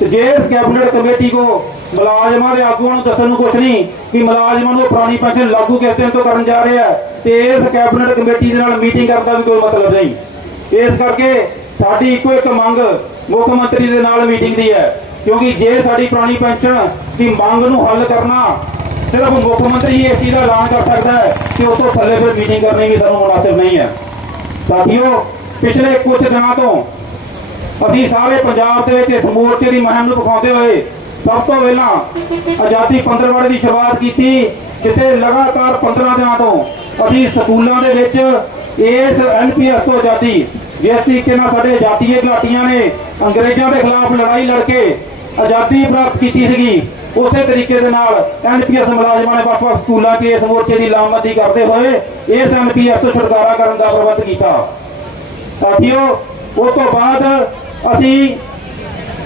ਤੇ ਜੇ cabinet committee ਕੋ ਮੁਲਾਜ਼ਮਾਂ ਦੇ ਆਗੂਆਂ ਨੂੰ ਦੱਸਣ ਨੂੰ ਕੁਛ ਨਹੀਂ ਕਿ ਮੁਲਾਜ਼ਮਾਂ ਨੂੰ ਪੁਰਾਣੀ ਪੈਨਸ਼ਨ ਲਾਗੂ ਕਿਸ ਦਿਨ ਤੋਂ ਕਰਨ ਜਾ ਰਿਹਾ ਤੇ ਇਸ ਕੈਬਨਿਟ ਕਮੇਟੀ ਦੇ ਨਾਲ ਮੀਟਿੰਗ ਕਰਨ ਵੀ ਕੋਈ ਮਤਲਬ ਨਹੀਂ। ਇਸ ਕਰਕੇ ਸਾਡੀ ਇੱਕੋ ਇੱਕ ਮੰਗ ਮੁੱਖ ਮੰਤਰੀ ਦੇ ਨਾਲ ਮੀਟਿੰਗ ਦੀ ਹੈ, ਕਿਉਂਕਿ ਜੇ ਸਾਡੀ ਪੁਰਾਣੀ ਪੈਨਸ਼ਨ ਦੀ ਮੰਗ ਨੂੰ ਹੱਲ ਕਰਨਾ ਸਿਰਫ ਮੁੱਖ ਮੰਤਰੀ ਇਸ ਚੀਜ਼ ਦਾ ਐਲਾਨ ਕਰ ਸਕਦਾ ਹੈ ਕਿ ਉਸ ਤੋਂ ਥੱਲੇ ਫਿਰ ਮੀਟਿੰਗ ਕਰਨੀ ਵੀ ਸਾਨੂੰ ਮੁਨਾਸਿਬ ਨਹੀਂ ਹੈ। ਸਾਥੀਓ, ਪਿਛਲੇ ਕੁਝ ਦਿਨਾਂ ਤੋਂ ਅਸੀਂ ਸਾਰੇ ਪੰਜਾਬ ਦੇ ਵਿੱਚ ਇਸ ਮੋਰਚੇ ਦੀ ਮੁਹਿੰਮ ਨੂੰ ਵਿਖਾਉਂਦੇ ਹੋਏ ਸਭ ਤੋਂ ਪਹਿਲਾਂ ਆਜ਼ਾਦੀ ਪੰਦਰਵਾੜੇ ਦੀ ਸ਼ੁਰੂਆਤ ਕੀਤੀ, ਜਿੱਥੇ ਲਗਾਤਾਰ 15 ਦਿਨਾਂ ਤੋਂ ਅਸੀਂ ਸਕੂਲਾਂ ਦੇ ਵਿੱਚ ਇਸ ਐਨਪੀਐਸ ਤੋਂ ਆਜ਼ਾਦੀ, ਜਿਸ ਤਰੀਕੇ ਨਾਲ ਸਾਡੇ ਆਜ਼ਾਦੀਏ ਘਾਟੀਆਂ ਨੇ ਅੰਗਰੇਜ਼ਾਂ ਦੇ ਖਿਲਾਫ ਲੜਾਈ ਲੜ ਕੇ ਆਜ਼ਾਦੀ ਪ੍ਰਾਪਤ ਕੀਤੀ ਸੀਗੀ, ਉਸੇ ਤਰੀਕੇ ਦੇ ਨਾਲ ਐਨਪੀਐਸ ਮੁਲਾਜ਼ਮਾਂ ਨੇ ਵੱਖ-ਵੱਖ ਸਕੂਲਾਂ 'ਚ ਇਸ ਮੋਰਚੇ ਦੀ ਲਾਮਬੰਦੀ ਕਰਦੇ ਹੋਏ ਇਸ ਐਨਪੀਐਸ ਤੋਂ ਛੁਟਕਾਰਾ ਕਰਨ ਦਾ ਪ੍ਰਬੰਧ ਕੀਤਾ। ਸਾਥੀਓ, ਉਸ ਤੋਂ ਬਾਅਦ ਅਸੀਂ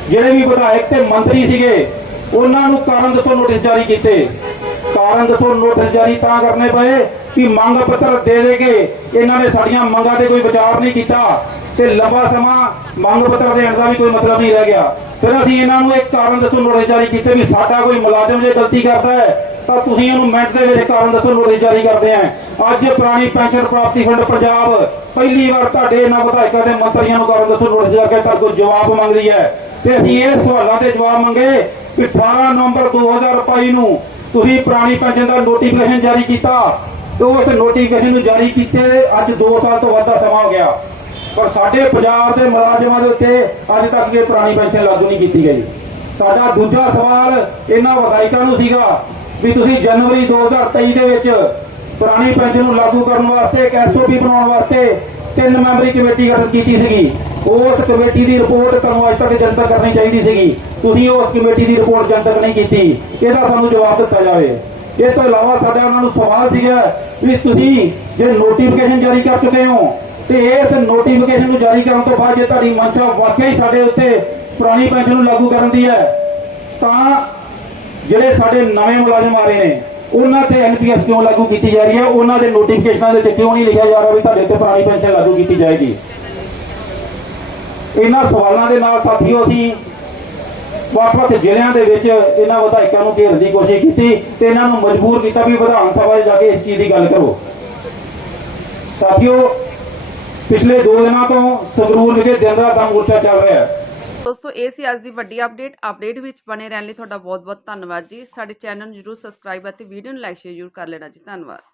ਜਿਹੜੇ ਵੀ ਵਿਧਾਇਕ ਤੇ ਮੰਤਰੀ ਸੀਗੇ, ਉਹਨਾਂ ਨੂੰ ਕਾਰਨ ਦੱਸੋ ਨੋਟਿਸ ਜਾਰੀ ਕੀਤੇ। ਕਾਰਨ ਦੱਸੋ ਨੋਟਿਸ ਜਾਰੀ ਤਾਂ ਕਰਨੇ ਪਏ ਕਿ ਮੰਗ ਪੱਤਰ ਦੇ ਦੇ ਕੇ ਇਹਨਾਂ ਨੇ ਸਾਡੀਆਂ ਮੰਗਾਂ ਤੇ ਕੋਈ ਵਿਚਾਰ ਨਹੀਂ ਕੀਤਾ ਤੇ ਲੰਬਾ ਸਮਾਂ ਮੰਗ ਪੱਤਰ ਦੇਣ ਦਾ ਵੀ ਕੋਈ ਮਤਲਬ ਨਹੀਂ ਰਹਿ ਗਿਆ। ਫਿਰ ਅਸੀਂ ਇਹਨਾਂ ਨੂੰ ਇੱਕ ਕਾਰਨ ਦੱਸੋ ਨੋਟਿਸ ਜਾਰੀ ਕੀਤੇ ਵੀ ਸਾਡਾ ਕੋਈ ਮੁਲਾਜ਼ਮ ਜੇ ਗਲਤੀ ਕਰਦਾ ਹੈ ਤਾਂ ਤੁਸੀਂ ਉਹਨੂੰ ਮਿੰਟ ਦੇ ਵਿੱਚ ਕਾਰਨ ਦੱਸੋ ਨੋਟਿਸ ਜਾਰੀ ਕਰਦੇ ਆ। ਅੱਜ ਪੁਰਾਣੀ ਪੈਨਸ਼ਨ ਪ੍ਰਾਪਤੀ ਫੰਡ ਪੰਜਾਬ ਪਹਿਲੀ ਵਾਰ ਤੁਹਾਡੇ ਇਹਨਾਂ ਵਿਧਾਇਕਾਂ ਤੇ ਮੰਤਰੀਆਂ ਨੂੰ ਕਾਰਨ ਦੱਸੋ ਨੋਟਿਸ ਜਾ ਕੇ ਤੁਹਾਡੇ ਕੋਲ ਜਵਾਬ ਮੰਗਦੀ ਹੈ। ਤੇ ਅਸੀਂ ਇਹ ਸਵਾਲਾਂ ਦੇ ਜਵਾਬ ਮੰਗੇ ਕਿ 18 ਨਵੰਬਰ 2022 ਨੂੰ ਤੁਸੀਂ ਪੁਰਾਣੀ ਪੈਨਸ਼ਨ ਦਾ ਨੋਟੀਫਿਕੇਸ਼ਨ ਜਾਰੀ ਕੀਤਾ ਤੇ ਉਸ ਨੋਟੀਫਿਕੇਸ਼ਨ ਨੂੰ ਜਾਰੀ ਕੀਤੇ ਅੱਜ 2 ਸਾਲ ਤੋਂ ਵੱਧ ਦਾ ਸਮਾਂ ਹੋ ਗਿਆ। ਪਰ ਸਾਡੇ ਪੰਜਾਬ ਦੇ ਮੁਲਾਜ਼ਮਾਂ ਦੇ ਉੱਤੇ ਅੱਜ ਤੱਕ ਇਹ ਪੁਰਾਣੀ ਪੈਨਸ਼ਨ ਲਾਗੂ ਨਹੀਂ ਕੀਤੀ ਗਈ। ਸਾਡਾ ਦੂਜਾ ਸਵਾਲ ਇਹਨਾਂ ਵਿਧਾਇਕਾਂ ਨੂੰ ਸੀਗਾ ਵੀ ਤੁਸੀਂ ਜਨਵਰੀ 2023 ਦੇ ਵਿੱਚ ਪੁਰਾਣੀ ਪੈਨਸ਼ਨ ਨੂੰ ਲਾਗੂ ਕਰਨ ਵਾਸਤੇ ਇੱਕ ਐਸਓਪੀ ਬਣਾਉਣ ਵਾਸਤੇ ਤਿੰਨ ਮੈਂਬਰੀ ਕਮੇਟੀ ਗਠਨ ਕੀਤੀ ਸੀਗੀ। ਉਸ ਕਮੇਟੀ ਦੀ ਰਿਪੋਰਟ ਤੁਹਾਨੂੰ ਅੱਜ ਤੱਕ ਜਨਤਕ ਕਰਨੀ ਚਾਹੀਦੀ ਸੀਗੀ। ਤੁਸੀਂ ਉਸ ਕਮੇਟੀ ਦੀ ਰਿਪੋਰਟ ਜਨਤਕ ਨਹੀਂ ਕੀਤੀ। ਇਹਦਾ ਸਾਨੂੰ ਜਵਾਬ ਦਿੱਤਾ ਜਾਵੇ। ਇਸ ਤੋਂ ਇਲਾਵਾ ਸਾਡਾ ਉਹਨਾਂ ਨੂੰ ਸਵਾਲ ਸੀਗਾ ਵੀ ਤੁਸੀਂ ਜੇ ਨੋਟੀਫਿਕੇਸ਼ਨ ਜਾਰੀ ਕਰ ਚੁੱਕੇ ਹੋ, ਤੇ ਇਸ ਨੋਟੀਫਿਕੇਸ਼ਨ ਨੂੰ ਜਾਰੀ ਕਰਨ ਤੋਂ ਬਾਅਦ ਜੇ ਤੁਹਾਡੀ ਮਨਸ਼ਾ ਹੀ ਸਾਡੇ ਉੱਤੇ ਪੁਰਾਣੀ ਪੈਨਸ਼ਨ ਨੂੰ ਲਾਗੂ ਕਰਨ ਦੀ ਹੈ, ਤਾਂ ਜਿਹੜੇ ਸਾਡੇ ਨਵੇਂ ਮੁਲਾਜ਼ਮ ਆ ਰਹੇ ਨੇ, ਉਹਨਾਂ ਤੇ ਐਨਪੀਐਸ ਕਿਉਂ ਲਾਗੂ ਕੀਤੀ ਜਾ ਰਹੀ ਹੈ? ਉਹਨਾਂ ਦੇ ਨੋਟੀਫਿਕੇਸ਼ਨਾਂ ਦੇ ਵਿੱਚ ਕਿਉਂ ਨਹੀਂ ਲਿਖਿਆ ਜਾ ਰਿਹਾ ਵੀ ਤੁਹਾਡੇ ਤੇ ਪੁਰਾਣੀ ਪੈਨਸ਼ਨ ਲਾਗੂ ਕੀਤੀ ਜਾਏਗੀ? ਇਹਨਾਂ ਸਵਾਲਾਂ ਦੇ ਨਾਲ ਸਾਥੀਓ, ਅਸੀਂ ਵੱਖ-ਵੱਖ ਜ਼ਿਲ੍ਹਿਆਂ ਦੇ ਵਿੱਚ ਇਹਨਾਂ ਵਿਧਾਇਕਾਂ ਨੂੰ ਘੇਰਨ ਦੀ ਕੋਸ਼ਿਸ਼ ਕੀਤੀ ਤੇ ਇਹਨਾਂ ਨੂੰ ਮਜਬੂਰ ਕੀਤਾ ਵੀ ਵਿਧਾਨ ਸਭਾ 'ਚ ਜਾ ਕੇ ਇਸ ਚੀਜ਼ ਦੀ ਗੱਲ ਕਰੋ। ਸਾਥੀਓ, ਪਿਛਲੇ 2 ਦਿਨਾਂ ਤੋਂ ਸੰਗਰੂਰ ਵਿਖੇ ਦਿਨ ਰਾਤ ਦਾ ਮੋਰਚਾ ਚੱਲ ਰਿਹਾ ਹੈ। ਦੋਸਤੋ, ਇਹ ਸੀ ਅੱਜ ਦੀ ਵੱਡੀ ਅਪਡੇਟ ਅਪਡੇਟ ਵਿੱਚ ਬਣੇ ਰਹਿਣ ਲਈ ਤੁਹਾਡਾ ਬਹੁਤ ਬਹੁਤ ਧੰਨਵਾਦ ਜੀ। ਸਾਡੇ ਚੈਨਲ ਨੂੰ ਜਰੂਰ ਸਬਸਕ੍ਰਾਈਬ ਅਤੇ ਵੀਡੀਓ ਨੂੰ ਲਾਈਕ ਸ਼ੇਅਰ ਜ਼ਰੂਰ ਕਰ ਲੈਣਾ ਜੀ। ਧੰਨਵਾਦ।